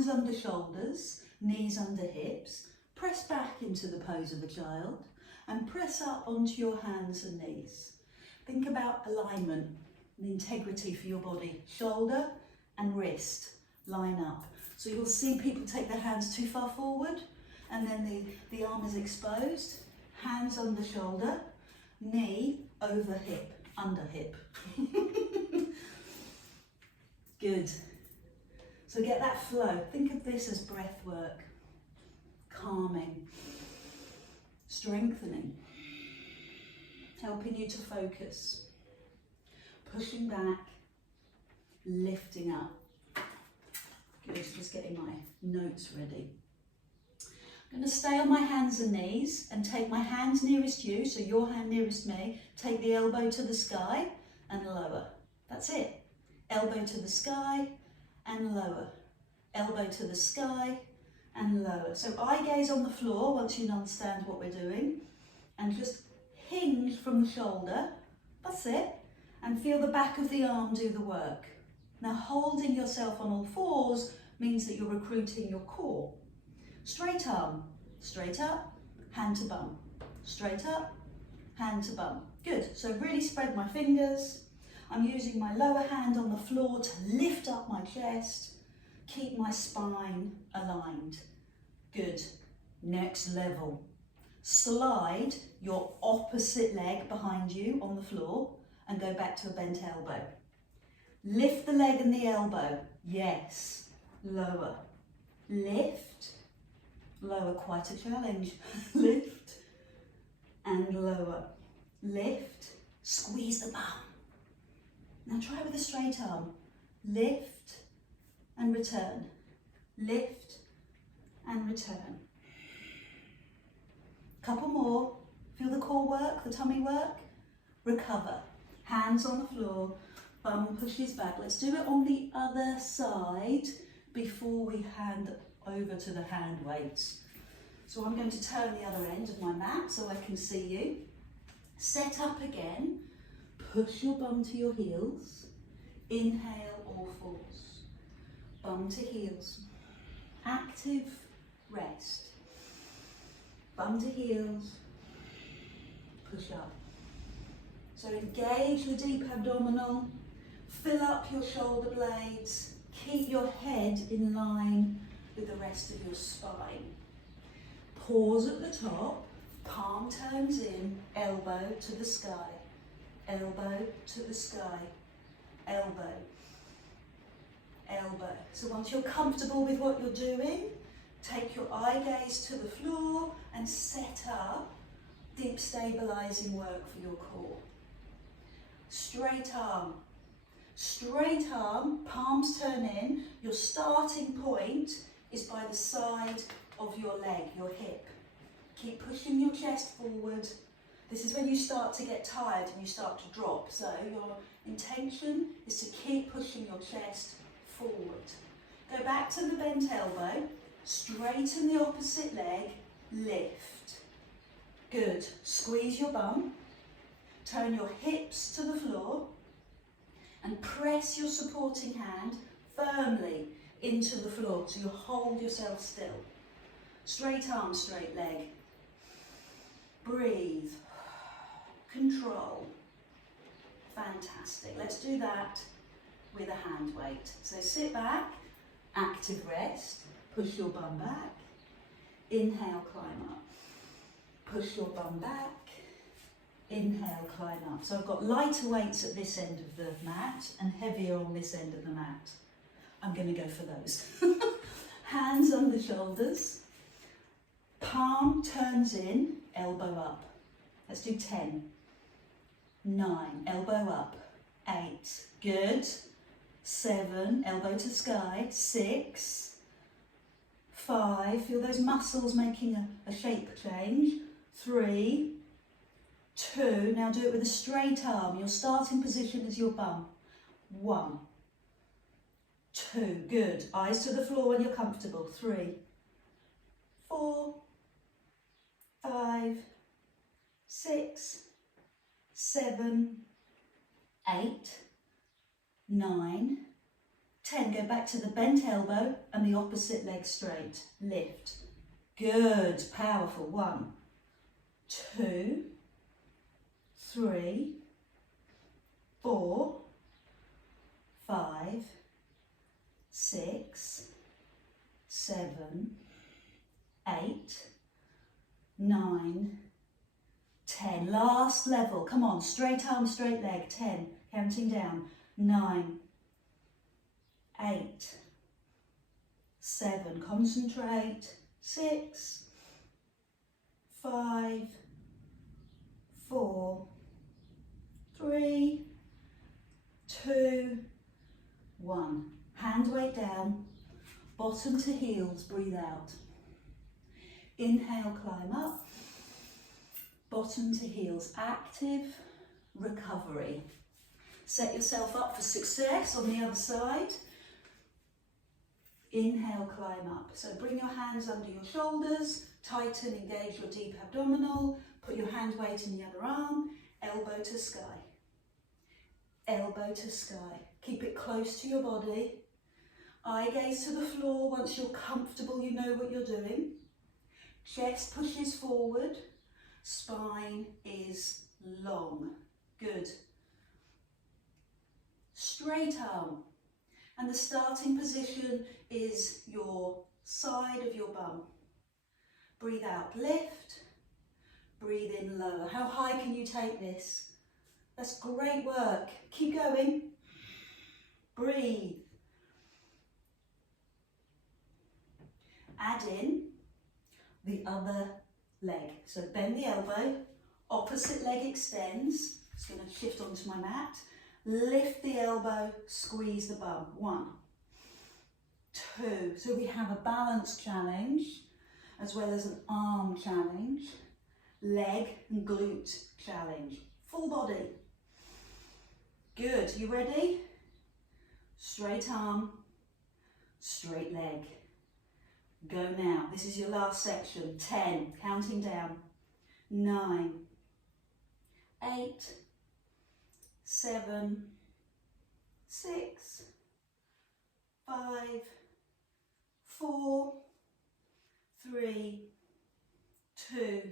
hands under shoulders, knees under hips. Press back into the pose of a child and press up onto your hands and knees. Think about alignment and integrity for your body. Shoulder and wrist line up. So you'll see people take their hands too far forward and then the arm is exposed. Hands under shoulder, knee over hip, under hip. Good. So get that flow. Think of this as breath work. Calming, strengthening, helping you to focus, pushing back, lifting up. Good, just getting my notes ready. I'm going to stay on my hands and knees and take my hand nearest you, so your hand nearest me, take the elbow to the sky and lower. That's it. Elbow to the sky and lower. Elbow to the sky and lower. So eye gaze on the floor once you understand what we're doing, and just hinge from the shoulder. That's it. And feel the back of the arm do the work. Now holding yourself on all fours means that you're recruiting your core. Straight arm, straight up, hand to bum. Straight up, hand to bum. Good. So really spread my fingers. I'm using my lower hand on the floor to lift up my chest. Keep my spine aligned. Good. Next level. Slide your opposite leg behind you on the floor and go back to a bent elbow. Lift the leg and the elbow. Yes. Lower. Lift. Lower, quite a challenge. Lift and lower. Lift. Squeeze the bum. Now try with a straight arm. Lift and return. Lift and return. Couple more. Feel the core work, the tummy work. Recover. Hands on the floor. Bum pushes back. Let's do it on the other side before we hand over to the hand weights. So I'm going to turn the other end of my mat so I can see you. Set up again. Push your bum to your heels. Inhale, all fours. Bum to heels. Active rest. Bum to heels. Push up. So engage the deep abdominal. Fill up your shoulder blades. Keep your head in line with the rest of your spine. Pause at the top. Palm turns in. Elbow to the sky. Elbow to the sky, elbow, elbow. So once you're comfortable with what you're doing, take your eye gaze to the floor and set up deep stabilizing work for your core. Straight arm, palms turn in. Your starting point is by the side of your leg, your hip. Keep pushing your chest forward. This is when you start to get tired and you start to drop. So your intention is to keep pushing your chest forward. Go back to the bent elbow, straighten the opposite leg, lift. Good. Squeeze your bum, turn your hips to the floor and press your supporting hand firmly into the floor so you hold yourself still. Straight arm, straight leg. Breathe. Control. Fantastic. Let's do that with a hand weight. So sit back, active rest, push your bum back, inhale, climb up. Push your bum back, inhale, climb up. So I've got lighter weights at this end of the mat and heavier on this end of the mat. I'm going to go for those. Hands on the shoulders, palm turns in, elbow up. Let's do 10. 9, elbow up. 8, good. 7, elbow to sky. 6, 5, feel those muscles making a shape change. 3, 2, now do it with a straight arm. Your starting position is your bum. 1, 2, good. Eyes to the floor when you're comfortable. 3, 4, 5, 6, 7, 8, 9, 10, go back to the bent elbow and the opposite leg straight. Lift. Good, powerful. 1, 2, 3, 4, 5, 6, 7, 8, 9, 10. Last level. Come on, straight arm, straight leg. 10, counting down. 9, 8, 7, concentrate. 6, 5, 4, 3, 2, 1. Hand weight down, bottom to heels, breathe out. Inhale, climb up, bottom to heels, active recovery. Set yourself up for success on the other side. Inhale, climb up. So bring your hands under your shoulders, tighten, engage your deep abdominal, put your hand weight in the other arm, elbow to sky. Elbow to sky. Keep it close to your body. Eye gaze to the floor. Once you're comfortable, you know what you're doing. Chest pushes forward. Spine is long. Good. Straight arm. And the starting position is your side of your bum. Breathe out, lift. Breathe in, lower. How high can you take this? That's great work. Keep going. Breathe. Add in the other leg. So bend the elbow, opposite leg extends. Just going to shift onto my mat. Lift the elbow, squeeze the bum. 1, 2. So we have a balance challenge as well as an arm challenge, leg and glute challenge. Full body. Good. You ready? Straight arm, straight leg. Go now. This is your last section. 10, counting down. 9, 8, 7, 6, 5, 4, 3, 2,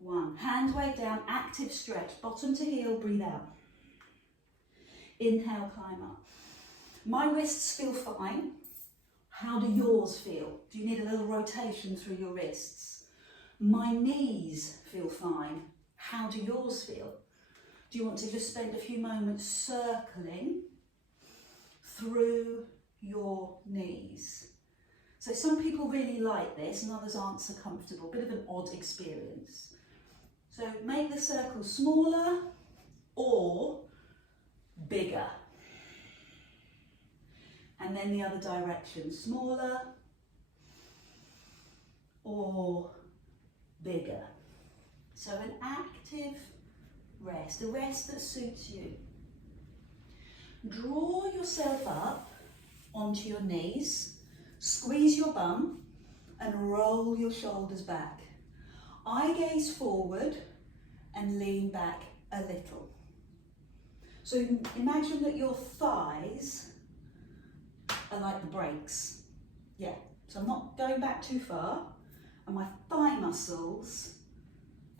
1. Hand weight down, active stretch, bottom to heel, breathe out. Inhale, climb up. My wrists feel fine. How do yours feel? Do you need a little rotation through your wrists? My knees feel fine. How do yours feel? Do you want to just spend a few moments circling through your knees? So some people really like this and others aren't so comfortable. Bit of an odd experience. So make the circle smaller or bigger. And then the other direction, smaller or bigger. So an active rest, a rest that suits you. Draw yourself up onto your knees, squeeze your bum and roll your shoulders back. Eye gaze forward and lean back a little. So imagine that your thighs are like the brakes. Yeah, so I'm not going back too far and my thigh muscles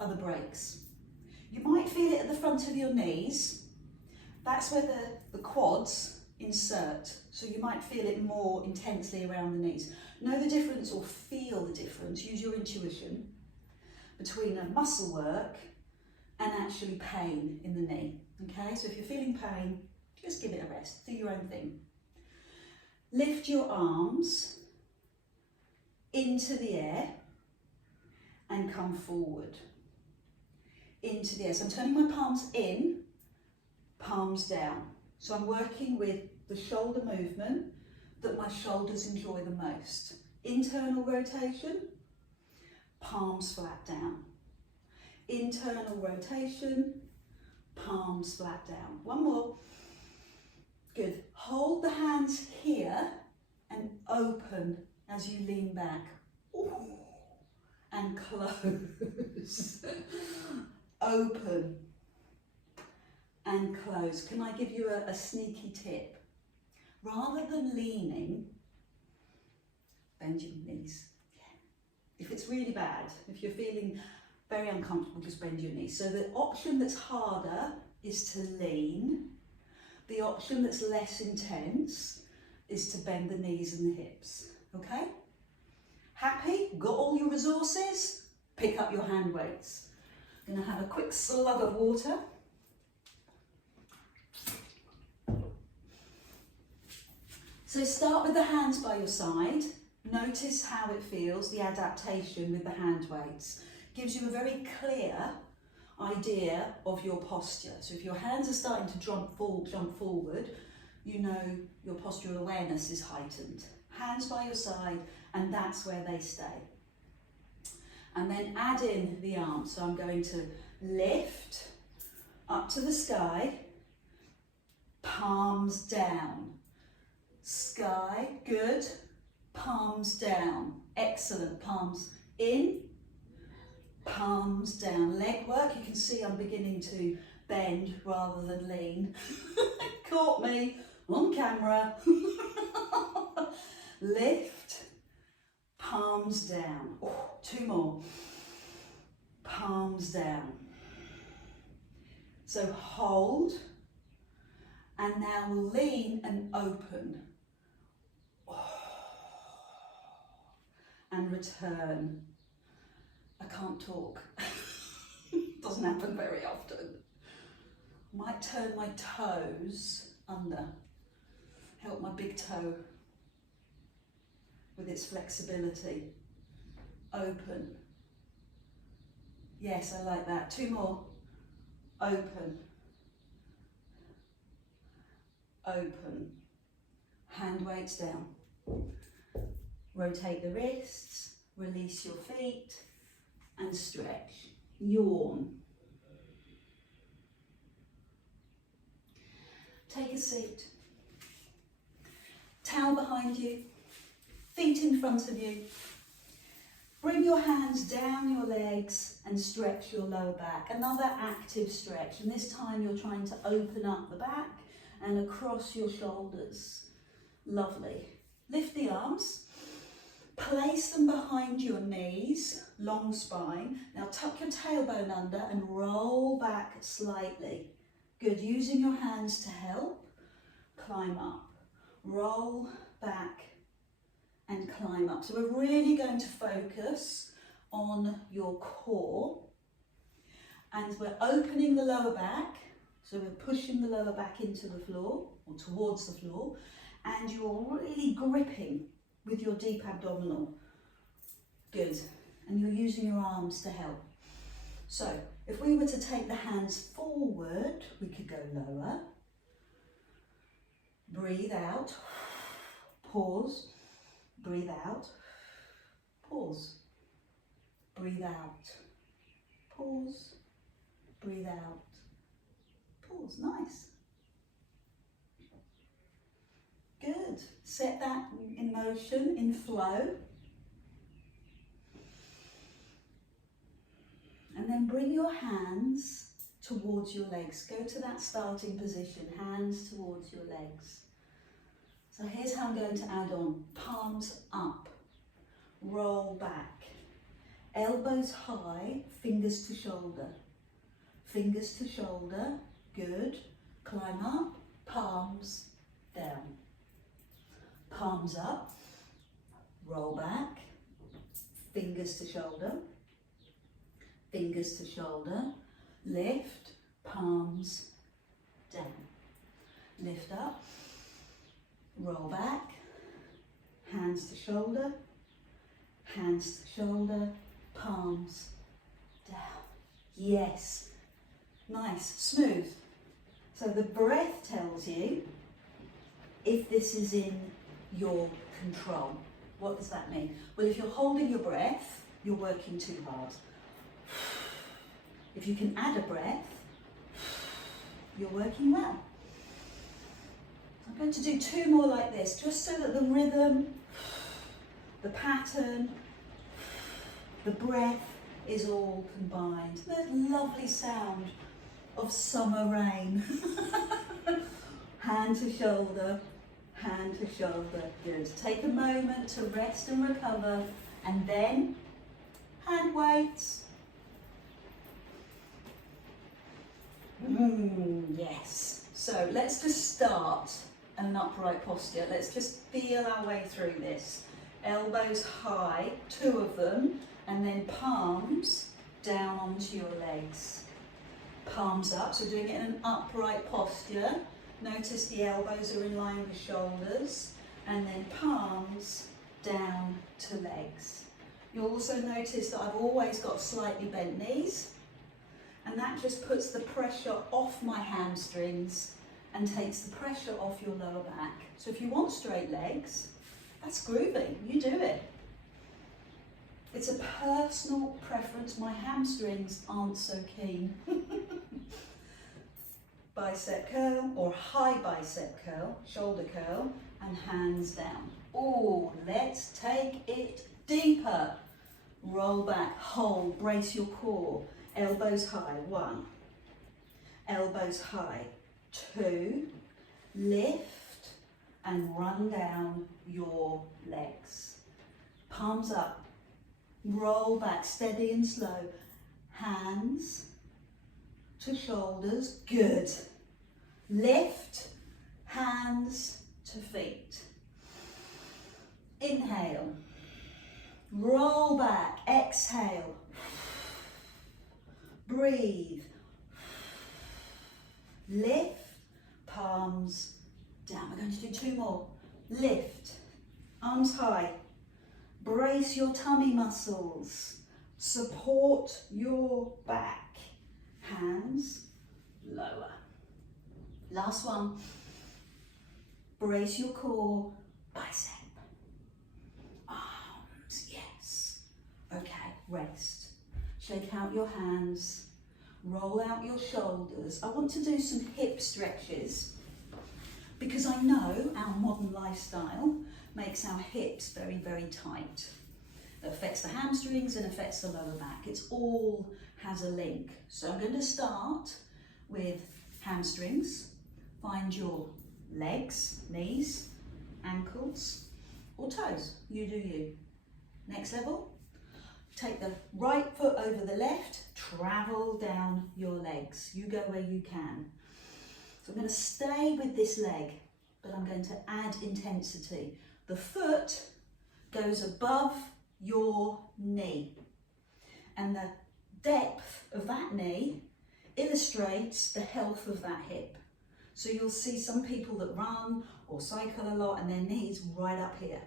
are the brakes. You might feel it at the front of your knees. That's where the quads insert. So you might feel it more intensely around the knees. Know the difference or feel the difference, use your intuition between a muscle work and actually pain in the knee. Okay, so if you're feeling pain, just give it a rest, do your own thing. Lift your arms into the air and come forward. Into the air. So I'm turning my palms in, palms down. So I'm working with the shoulder movement that my shoulders enjoy the most. Internal rotation, palms flat down. Internal rotation, palms flat down. One more. Good. Hold the hands here and open as you lean back. Ooh. And close. Open and close. Can I give you a sneaky tip? Rather than leaning, bend your knees. If it's really bad, if you're feeling very uncomfortable, just bend your knees. So the option that's harder is to lean. The option that's less intense is to bend the knees and the hips, okay? Happy? Got all your resources? Pick up your hand weights. I'm gonna have a quick slug of water. So start with the hands by your side. Notice how it feels, the adaptation with the hand weights. Gives you a very clear idea of your posture. So if your hands are starting to jump forward, you know your postural awareness is heightened. Hands by your side, and that's where they stay. And then add in the arms. So I'm going to lift up to the sky, palms down. Sky, good. Palms down, excellent. Palms in, palms down. Leg work, you can see I'm beginning to bend rather than lean. Caught me on camera. Lift, palms down. Oh, 2 more. Palms down. So hold, and now we'll lean and open. And return. I can't talk. Doesn't happen very often. Might turn my toes under. Help my big toe with its flexibility. Open. Yes, I like that. 2 more. Open. Open. Hand weights down. Rotate the wrists, release your feet, and stretch. Yawn. Take a seat. Towel behind you, feet in front of you. Bring your hands down your legs and stretch your lower back. Another active stretch, and this time you're trying to open up the back and across your shoulders. Lovely. Lift the arms. Place them behind your knees, long spine. Now tuck your tailbone under and roll back slightly. Good, using your hands to help. Climb up, roll back and climb up. So we're really going to focus on your core, and we're opening the lower back. So we're pushing the lower back into the floor or towards the floor, and you're really gripping with your deep abdominal. Good. And you're using your arms to help. So if we were to take the hands forward, we could go lower. Breathe out. Pause. Breathe out. Pause. Breathe out. Pause. Breathe out. Pause. Nice. Good. Set that in motion, in flow. And then bring your hands towards your legs. Go to that starting position, hands towards your legs. So here's how I'm going to add on. Palms up, roll back. Elbows high, fingers to shoulder. Fingers to shoulder, good. Climb up, palms down. Palms up, roll back, fingers to shoulder, fingers to shoulder, lift, palms down. Lift up, roll back, hands to shoulder, palms down. Yes, nice, smooth. So the breath tells you if this is in your control. What does that mean? Well, if you're holding your breath, you're working too hard. If you can add a breath, you're working well. I'm going to do 2 more like this, just so that the rhythm, the pattern, the breath is all combined. That lovely sound of summer rain. Hand to shoulder, hand to shoulder. Good. Take a moment to rest and recover, and then hand weights. Yes. So let's just start an upright posture. Let's just feel our way through this. Elbows high, 2 of them, and then palms down onto your legs. Palms up, so doing it in an upright posture. Notice the elbows are in line with shoulders, and then palms down to legs. You'll also notice that I've always got slightly bent knees, and that just puts the pressure off my hamstrings and takes the pressure off your lower back. So if you want straight legs, that's groovy, you do it. It's a personal preference. My hamstrings aren't so keen. Bicep curl or high bicep curl, shoulder curl, and hands down. Oh, let's take it deeper. Roll back, hold, brace your core. Elbows high, 1. Elbows high, 2. Lift and run down your legs. Palms up. Roll back, steady and slow. Hands to shoulders, good. Lift, hands to feet. Inhale. Roll back, exhale. Breathe. Lift, palms down. We're going to do 2 more. Lift, arms high. Brace your tummy muscles. Support your back. Hands lower. Last one. Brace your core. Bicep. Arms, yes. Okay, rest. Shake out your hands. Roll out your shoulders. I want to do some hip stretches because I know our modern lifestyle makes our hips very, very tight. It affects the hamstrings and affects the lower back. It all has a link. So I'm going to start with hamstrings. Find your legs, knees, ankles, or toes. You do you. Next level. Take the right foot over the left, travel down your legs. You go where you can. So I'm going to stay with this leg, but I'm going to add intensity. The foot goes above your knee, and the depth of that knee illustrates the health of that hip. So you'll see some people that run or cycle a lot and their knees right up here,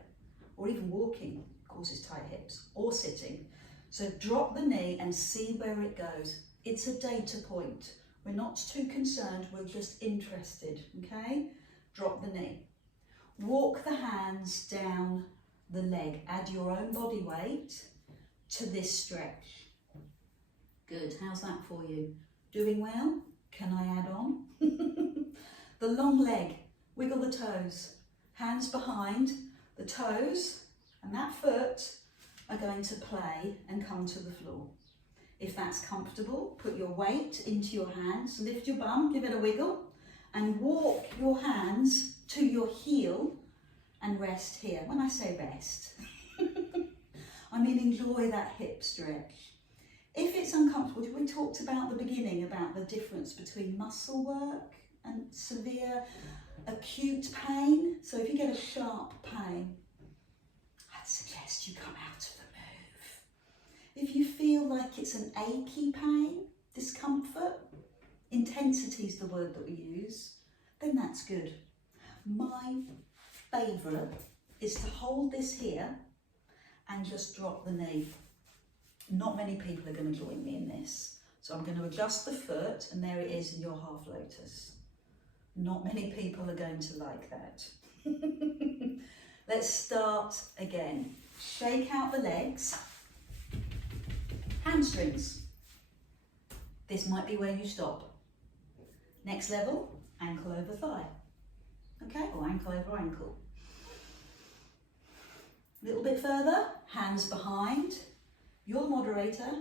or even walking causes tight hips, or sitting. So drop the knee and see where it goes. It's a data point. We're not too concerned, we're just interested, okay? Drop the knee. Walk the hands down the leg. Add your own body weight to this stretch. Good, how's that for you? Doing well? Can I add on? The long leg, wiggle the toes. Hands behind, the toes and that foot are going to play and come to the floor. If that's comfortable, put your weight into your hands, lift your bum, give it a wiggle, and walk your hands to your heel and rest here. When I say rest, I mean enjoy that hip stretch. If it's uncomfortable, we talked about at the beginning about the difference between muscle work and severe acute pain. So if you get a sharp pain, I'd suggest you come out of the move. If you feel like it's an achy pain, discomfort, intensity is the word that we use, then that's good. My favourite is to hold this here and just drop the knee. Not many people are going to join me in this. So I'm going to adjust the foot and there it is in your half lotus. Not many people are going to like that. Let's start again. Shake out the legs. Hamstrings. This might be where you stop. Next level, ankle over thigh. Okay, or ankle over ankle. A little bit further, hands behind. You're the moderator.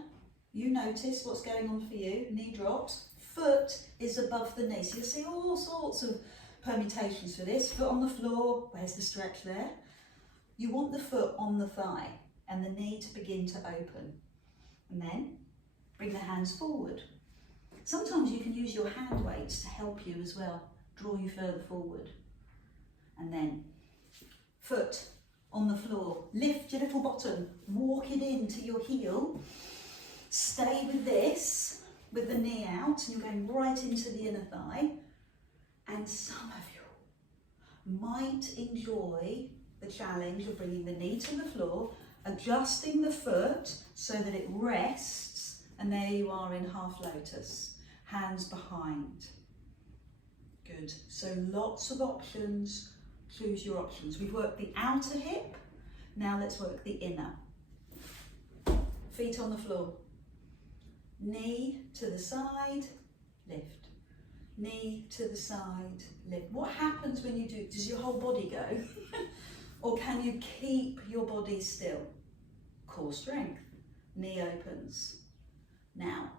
You notice what's going on for you. Knee drops. Foot is above the knee. So you'll see all sorts of permutations for this. Foot on the floor, where's the stretch there? You want the foot on the thigh and the knee to begin to open. And then bring the hands forward. Sometimes you can use your hand weights to help you as well, draw you further forward. And then foot on the floor, lift your little bottom, walk it into your heel, stay with this, with the knee out, and you're going right into the inner thigh. And some of you might enjoy the challenge of bringing the knee to the floor, adjusting the foot so that it rests, and there you are in half lotus, hands behind. Good, so lots of options, choose your options. We've worked the outer hip, now let's work the inner. Feet on the floor, knee to the side, lift. Knee to the side, lift. What happens when you do, does your whole body go? Or can you keep your body still? Core strength, knee opens. Now,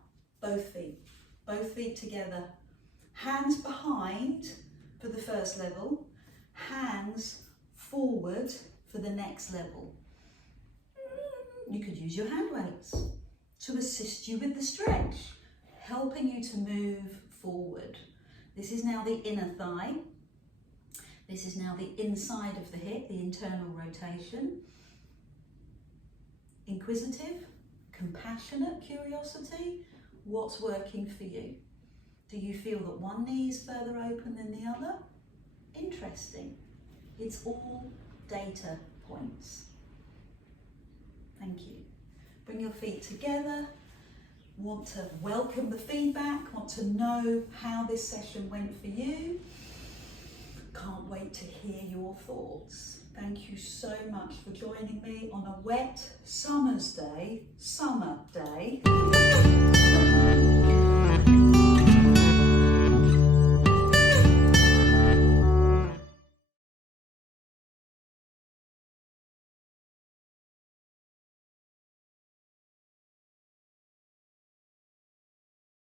both feet together. Hands behind for the first level, hands forward for the next level. You could use your hand weights to assist you with the stretch, helping you to move forward. This is now the inner thigh. This is now the inside of the hip, the internal rotation. Inquisitive, compassionate curiosity. What's working for you? Do you feel that one knee is further open than the other? Interesting. It's all data points. Thank you. Bring your feet together. Want to welcome the feedback, want to know how this session went for you. Can't wait to hear your thoughts. Thank you so much for joining me on a wet summer day.